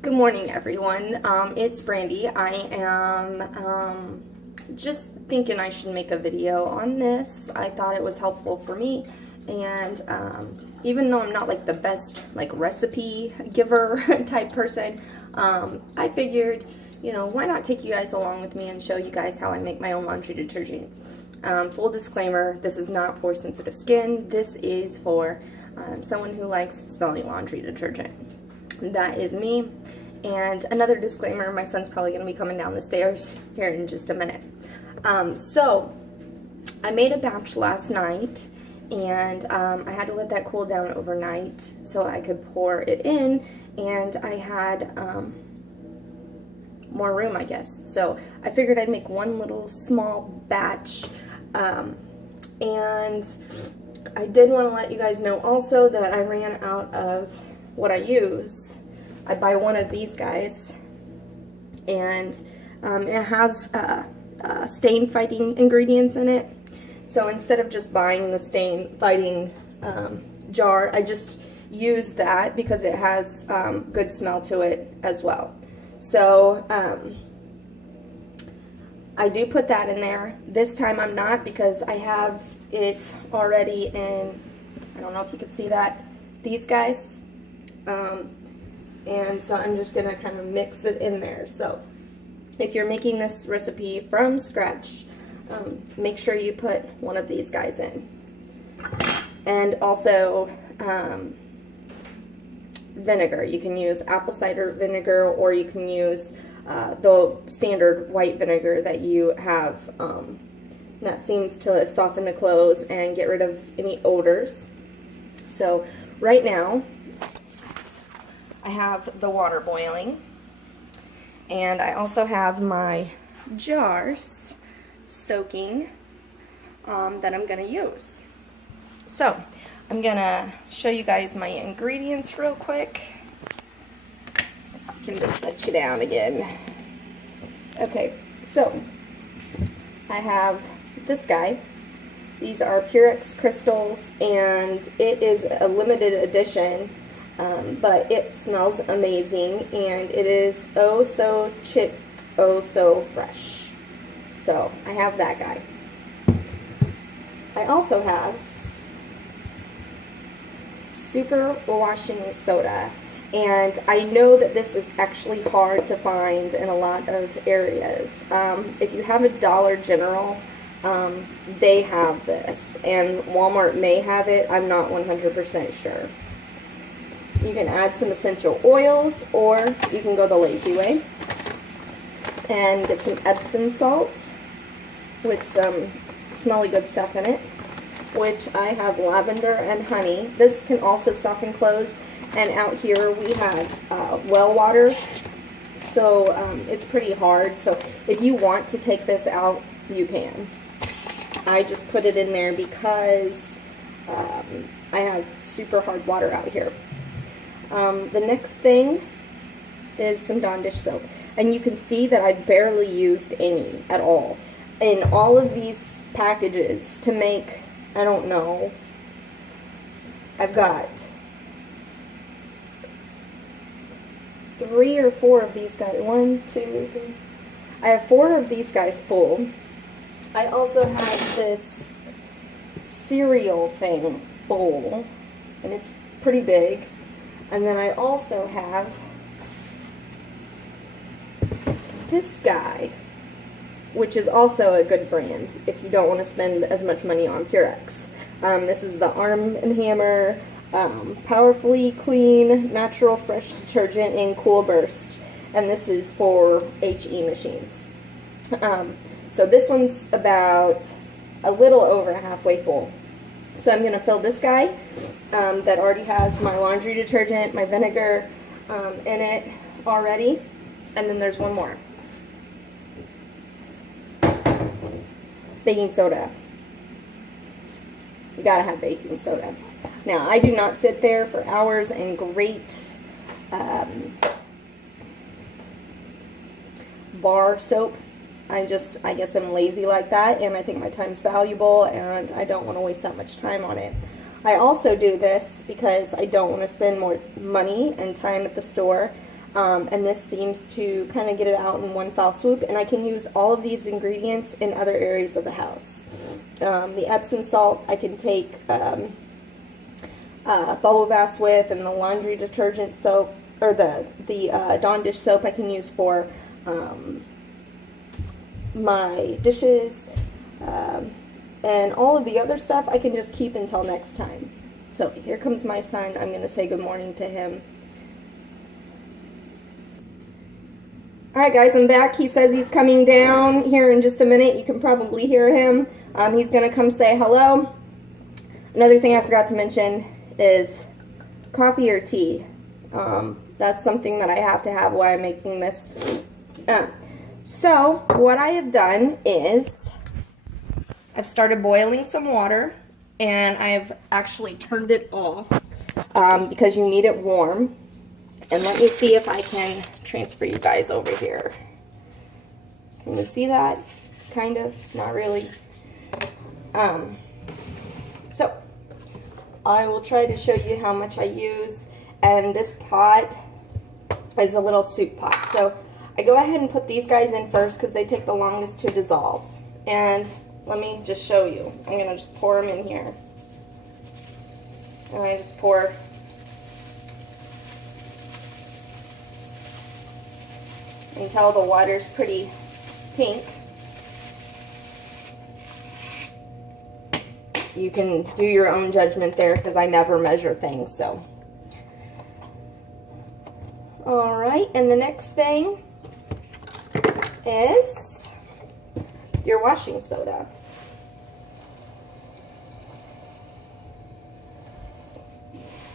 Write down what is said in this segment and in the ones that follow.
Good morning, everyone. It's Brandy. I am just thinking I should make a video on this. I thought it was helpful for me, and even though I'm not like the best like recipe giver type person, I figured, you know, why not take you guys along with me and show you guys how I make my own laundry detergent. Full disclaimer, this is not for sensitive skin. This is for someone who likes smelling laundry detergent. That is me. And another disclaimer, my son's probably going to be coming down the stairs here in just a minute. So I made a batch last night, and I had to let that cool down overnight so I could pour it in, and I had more room, I guess. So I figured I'd make one little small batch, and I did want to let you guys know also that I ran out of what I use. I buy one of these guys, and it has stain fighting ingredients in it. So instead of just buying the stain fighting jar, I just use that because it has good smell to it as well. So I do put that in there. This time I'm not, because I have it already in, I don't know if you can see that, these guys. And so I'm just gonna kind of mix it in there. So if you're making this recipe from scratch, make sure you put one of these guys in. And also vinegar. You can use apple cider vinegar, or you can use the standard white vinegar that you have. That seems to soften the clothes and get rid of any odors. So right now I have the water boiling, and I also have my jars soaking that I'm going to use. So I'm going to show you guys my ingredients real quick. If I can just set you down again. Okay, so I have this guy. These are Purex crystals, and it is a limited edition. But it smells amazing, and it is oh so chic, oh so fresh. So I have that guy. I also have super washing soda, and I know that this is actually hard to find in a lot of areas. If you have a Dollar General, they have this, and Walmart may have it. I'm not 100% sure. You can add some essential oils, or you can go the lazy way and get some Epsom salt with some smelly good stuff in it, which I have lavender and honey. This can also soften clothes, and out here we have well water, so it's pretty hard. So if you want to take this out, you can. I just put it in there because I have super hard water out here. The next thing is some Dawn dish soap, and you can see that I barely used any at all in all of these packages to make, I don't know, I've got 3 or 4 of these guys. 1, 2, 3. I have 4 of these guys full. I also have this cereal thing bowl, and it's pretty big. And then I also have this guy, which is also a good brand if you don't want to spend as much money on Purex. This is the Arm & Hammer Powerfully Clean Natural Fresh Detergent in Cool Burst. And this is for HE machines. So this one's about a little over halfway full. So I'm going to fill this guy that already has my laundry detergent, my vinegar in it already. And then there's one more. Baking soda. You gotta have baking soda. Now, I do not sit there for hours and grate bar soap. I guess I'm lazy like that, and I think my time's valuable, and I don't want to waste that much time on it. I also do this because I don't want to spend more money and time at the store. and this seems to kind of get it out in one foul swoop, and I can use all of these ingredients in other areas of the house. The Epsom salt I can take bubble baths with, and the laundry detergent soap, or the Dawn dish soap I can use for my dishes, and all of the other stuff I can just keep until next time. So here comes my son. I'm going to say good morning to him. Alright guys, I'm back. He says he's coming down here in just a minute. You can probably hear him. He's going to come say hello. Another thing I forgot to mention is coffee or tea. That's something that I have to have while I'm making this. So what I have done is I've started boiling some water, and I've actually turned it off because you need it warm. And let me see if I can transfer you guys over here. Can you see that? Kind of, not really. So I will try to show you how much I use. And this pot is a little soup pot. So I go ahead and put these guys in first because they take the longest to dissolve. And let me just show you. I'm going to just pour them in here. And I just pour until the water's pretty pink. You can do your own judgment there because I never measure things. So, alright, and the next thing is your washing soda.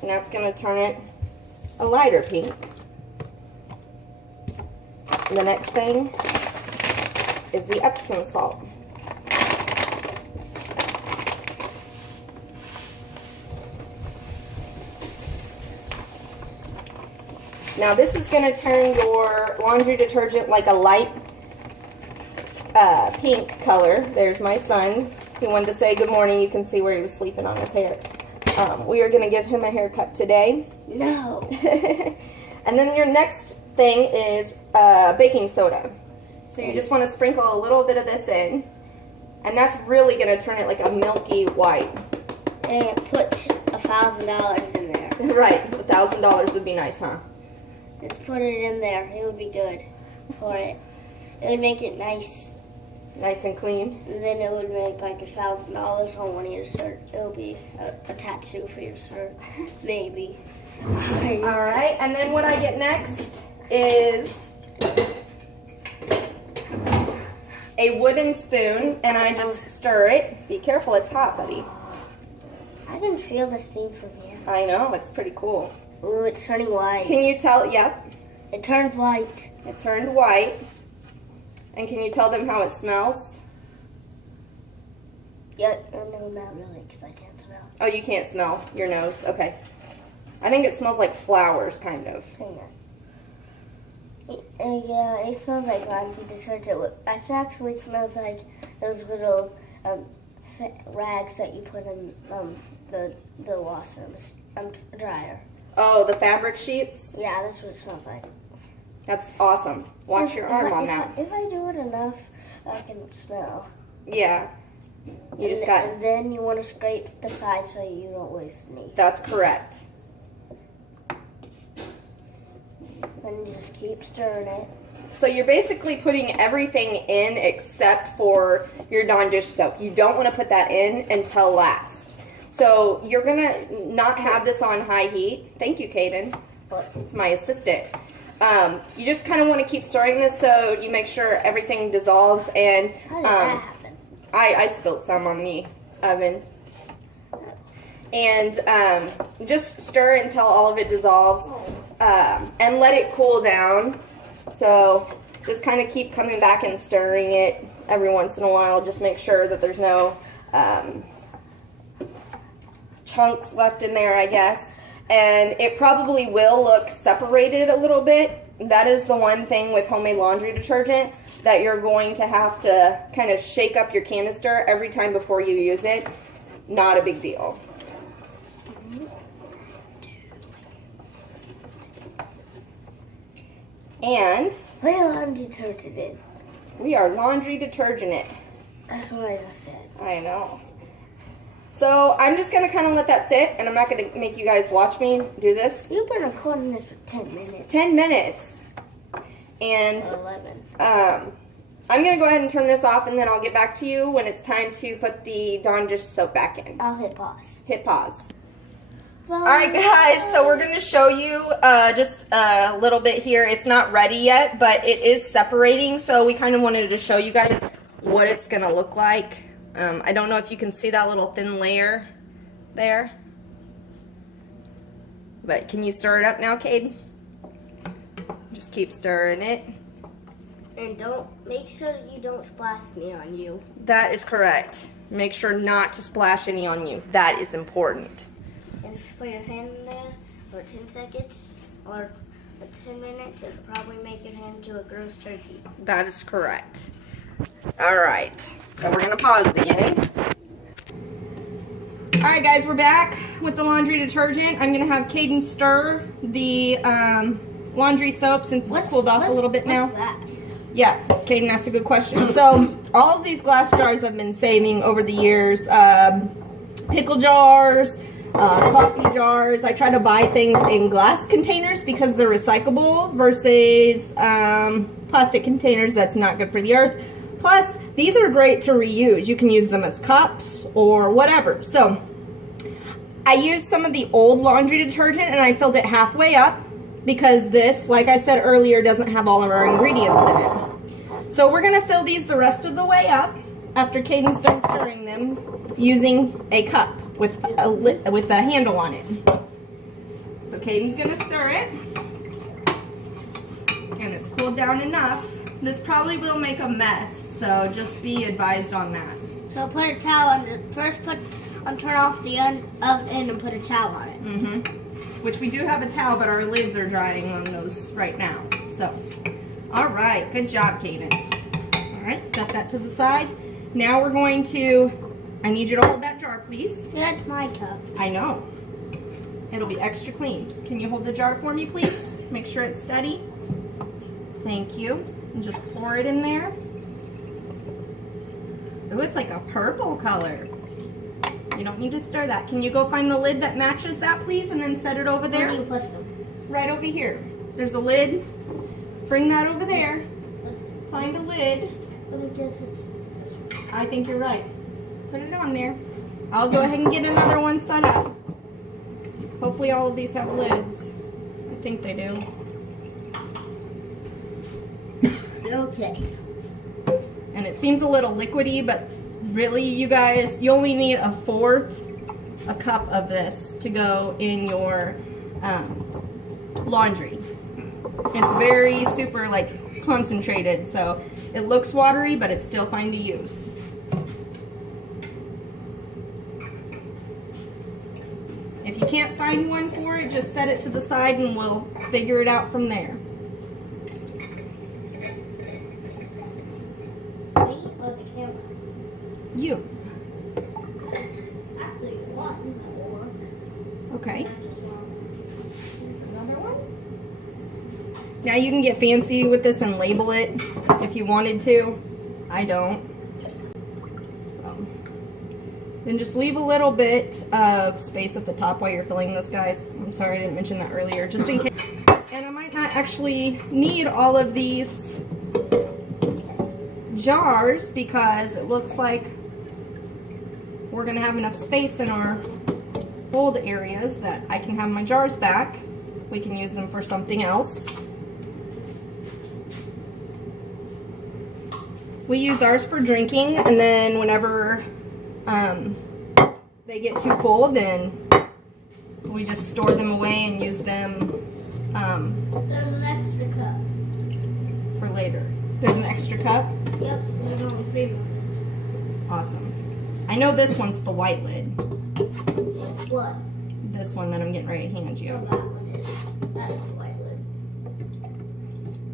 And that's going to turn it a lighter pink. And the next thing is the Epsom salt. Now this is going to turn your laundry detergent like a light pink color. There's my son. He wanted to say good morning. You can see where he was sleeping on his hair. We are going to give him a haircut today. No. And then your next thing is baking soda. So you just want to sprinkle a little bit of this in, and that's really going to turn it like a milky white. And put $1,000 in there. Right, $1,000 would be nice, huh? Just put it in there. It would be good for it. It would make it nice. Nice and clean. And then it would make like $1,000 on one of your shirts. It will be a tattoo for your shirt, maybe. All right, and then what I get next is a wooden spoon, and I just stir it. Be careful, it's hot, buddy. I can feel the steam from here. I know, it's pretty cool. Ooh, it's turning white. Can you tell? Yep. It turned white. It turned white. And can you tell them how it smells? Yeah, no, not really, because I can't smell. Oh, you can't smell your nose? Okay. I think it smells like flowers, kind of. Hang on. Yeah, it smells like laundry detergent. It actually smells like those little rags that you put in the washer dryer. Oh, the fabric sheets? Yeah, that's what it smells like. That's awesome. Wash your arm on that. If I do it enough, I can smell. Yeah. And then you want to scrape the side so you don't waste any. That's correct. And you just keep stirring it. So you're basically putting everything in except for your Dawn dish soap. You don't want to put that in until last. So you're going to not have this on high heat. Thank you, Kaden. It's my assistant. You just kind of want to keep stirring this so you make sure everything dissolves. And how did that happen? I spilled some on the oven. And just stir until all of it dissolves. And let it cool down. So just kind of keep coming back and stirring it every once in a while. Just make sure that there's no chunks left in there, I guess. And it probably will look separated a little bit. That is the one thing with homemade laundry detergent, that you're going to have to kind of shake up your canister every time before you use it. Not a big deal. And put your laundry detergent in. we are laundry detergent it. That's what I just said. I know. So I'm just going to kind of let that sit, and I'm not going to make you guys watch me do this. You've been recording this for 10 minutes. 10 minutes. And 11. I'm going to go ahead and turn this off, and then I'll get back to you when it's time to put the Dawn Dish soap back in. I'll hit pause. Hit pause. All right, guys, so we're going to show you just a little bit here. It's not ready yet, but it is separating, so we kind of wanted to show you guys what it's going to look like. I don't know if you can see that little thin layer there. But can you stir it up now, Cade? Just keep stirring it. And make sure that you don't splash any on you. That is correct. Make sure not to splash any on you. That is important. And if you put your hand in there for 10 seconds or 10 minutes, it'll probably make your hand into a gross turkey. That is correct. All right, so we're gonna pause it again. All right, guys, we're back with the laundry detergent. I'm gonna have Caden stir the laundry soap since it's cooled off a little bit now. What's that? Yeah, Caden asked a good question. So all of these glass jars I've been saving over the years, pickle jars, coffee jars. I try to buy things in glass containers because they're recyclable versus plastic containers that's not good for the earth. Plus, these are great to reuse. You can use them as cups or whatever. So I used some of the old laundry detergent and I filled it halfway up because this, like I said earlier, doesn't have all of our ingredients in it. So we're gonna fill these the rest of the way up after Caden's done stirring them using a cup with a handle on it. So Caden's gonna stir it, and it's cooled down enough. This probably will make a mess, so just be advised on that. So put a towel under. First, turn off the oven and put a towel on it. Which we do have a towel, but our lids are drying on those right now. So, all right, good job, Caden. All right, set that to the side. Now we're going to. I need you to hold that jar, please. That's my cup. I know. It'll be extra clean. Can you hold the jar for me, please? Make sure it's steady. Thank you. And just pour it in there. Ooh, it's like a purple color. You don't need to stir that. Can you go find the lid that matches that, please, and then set it over there? Where do you put them? Right over here. There's a lid. Bring that over there. Find a lid. Let me guess it's this one. I think you're right. Put it on there. I'll go ahead and get another one set up. Hopefully all of these have lids. I think they do. Okay. And it seems a little liquidy, but really, you guys, you only need a cup of this to go in your laundry. It's very super like concentrated, so it looks watery, but it's still fine to use. If you can't find one for it, just set it to the side and we'll figure it out from there. Me or the camera? You. Actually, one that will work. Okay. Here's another one. Now you can get fancy with this and label it if you wanted to. I don't. So then just leave a little bit of space at the top while you're filling this, guys. I'm sorry I didn't mention that earlier, just in case. And I might not actually need all of these jars because it looks like we're gonna have enough space in our old areas that I can have my jars back. We can use them for something else. We use ours for drinking, and then whenever they get too full, then we just store them away and use them There's an extra cup. for later. There's an extra cup? Yep, there's only 3 minutes. Awesome. I know this one's the white lid. What? This one that I'm getting ready to hand you. No, that one is. That's the white lid.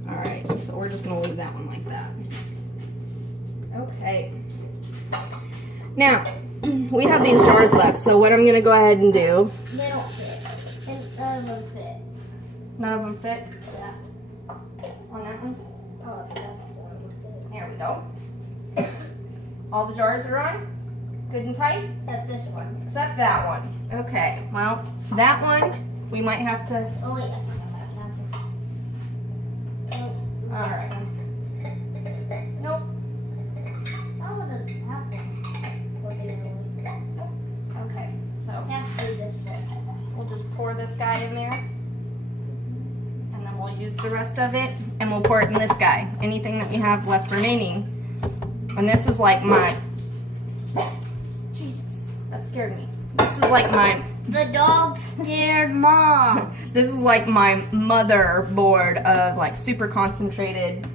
Alright, so we're just going to leave that one like that. Okay. Now, we have these jars left, so what I'm going to go ahead and do. They don't fit. And none of them fit. None of them fit? Yeah. On that one? Oh, that's one. There we go. All the jars are on? Good and tight? Except this one. Except that one. Okay, well, that one, we might have to... Oh, wait, I forgot that. Oh, Alright. Nope. I want to have one. Or the other one. Okay, so Have to do this one. we'll just pour this guy in there. And then we'll use the rest of it, and we'll pour it in this guy. Anything that we have left remaining. And this is like my... Jesus, that scared me. This is like my... The dog scared Mom. This is like my motherboard of like super concentrated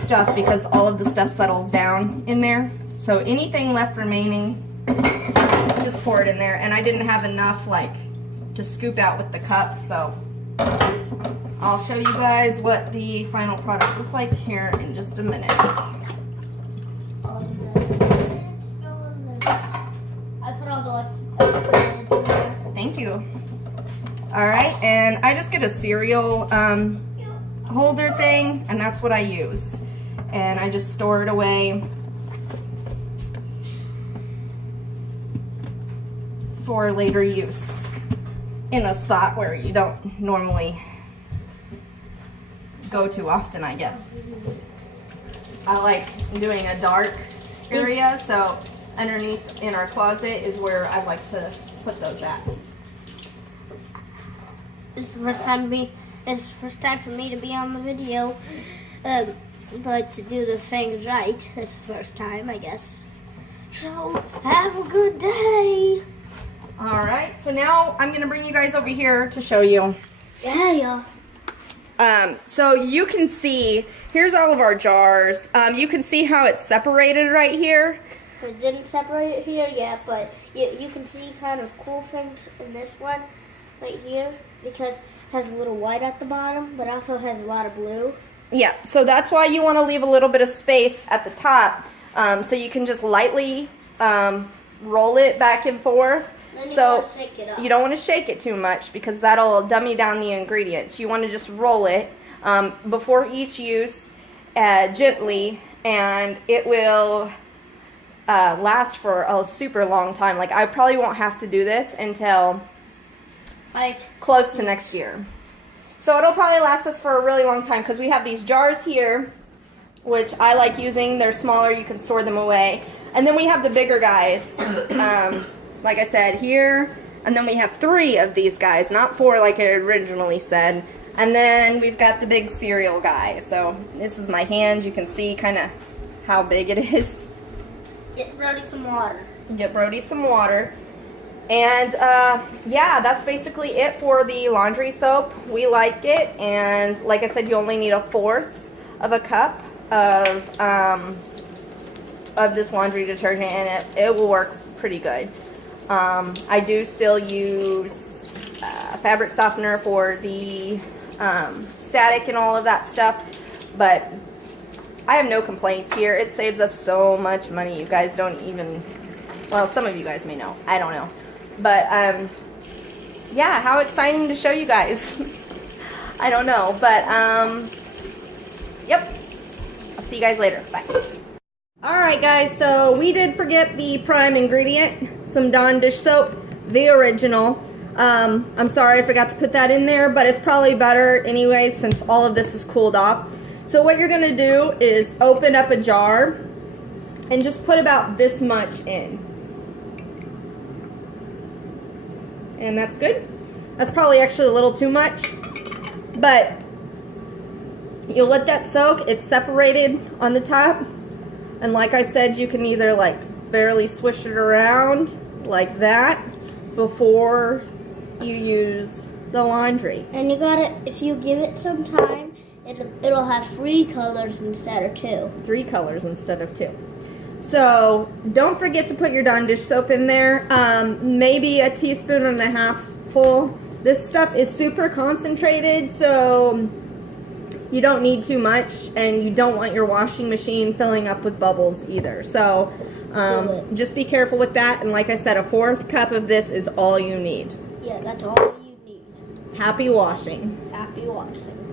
stuff because all of the stuff settles down in there. So anything left remaining, just pour it in there. And I didn't have enough like to scoop out with the cup, so I'll show you guys what the final product looks like here in just a minute. I put all the Thank you. Alright, and I just get a cereal holder thing, and that's what I use. And I just store it away for later use in a spot where you don't normally go to often, I guess. I like doing a dark area, so underneath in our closet is where I like to put those at. It's the first time for me to be on the video. Like to do the things right. It's the first time, I guess. So have a good day. All right, so now I'm gonna bring you guys over here to show you. Yeah. So you can see, here's all of our jars. You can see how it's separated right here. It didn't separate it here yet, but you can see kind of cool things in this one right here because it has a little white at the bottom, but also has a lot of blue. Yeah, so that's why you want to leave a little bit of space at the top, so you can just lightly roll it back and forth. Then you So want to shake it up. you don't want to shake it too much because that'll dummy down the ingredients. You want to just roll it before each use gently, and it will last for a super long time. Like I probably won't have to do this until Like close to next year. So it'll probably last us for a really long time because we have these jars here, which I like using. They're smaller, you can store them away. And then we have the bigger guys, like I said, here. And then we have 3 of these guys, not 4 like I originally said. And then we've got the big cereal guy. So this is my hand. You can see kind of how big it is. get Brody some water. Get Brody some water. And yeah, that's basically it for the laundry soap. We like it, and like I said, you only need 1/4 of a cup of this laundry detergent, and it will work pretty good. I do still use fabric softener for the static and all of that stuff, but I have no complaints here. It saves us so much money. You guys don't even, well, some of you guys may know. I don't know. But, yeah, how exciting to show you guys. I don't know, but, yep. I'll see you guys later. Bye. Alright, guys, so we did forget the prime ingredient, some Dawn dish soap, the original. I'm sorry I forgot to put that in there, but it's probably better anyway since all of this is cooled off. So what you're going to do is open up a jar and just put about this much in. And that's good. That's probably actually a little too much, but you'll let that soak. It's separated on the top, and like I said, you can either like barely swish it around like that before you use the laundry. And you gotta, if you give it some time, it'll have 3 colors instead of 2. 3 colors instead of 2. So don't forget to put your Dawn dish soap in there. Maybe a teaspoon and a half full. This stuff is super concentrated, so you don't need too much, and you don't want your washing machine filling up with bubbles either. So just be careful with that. And like I said, 1/4 cup of this is all you need. Yeah, that's all you need. Happy washing. Happy washing.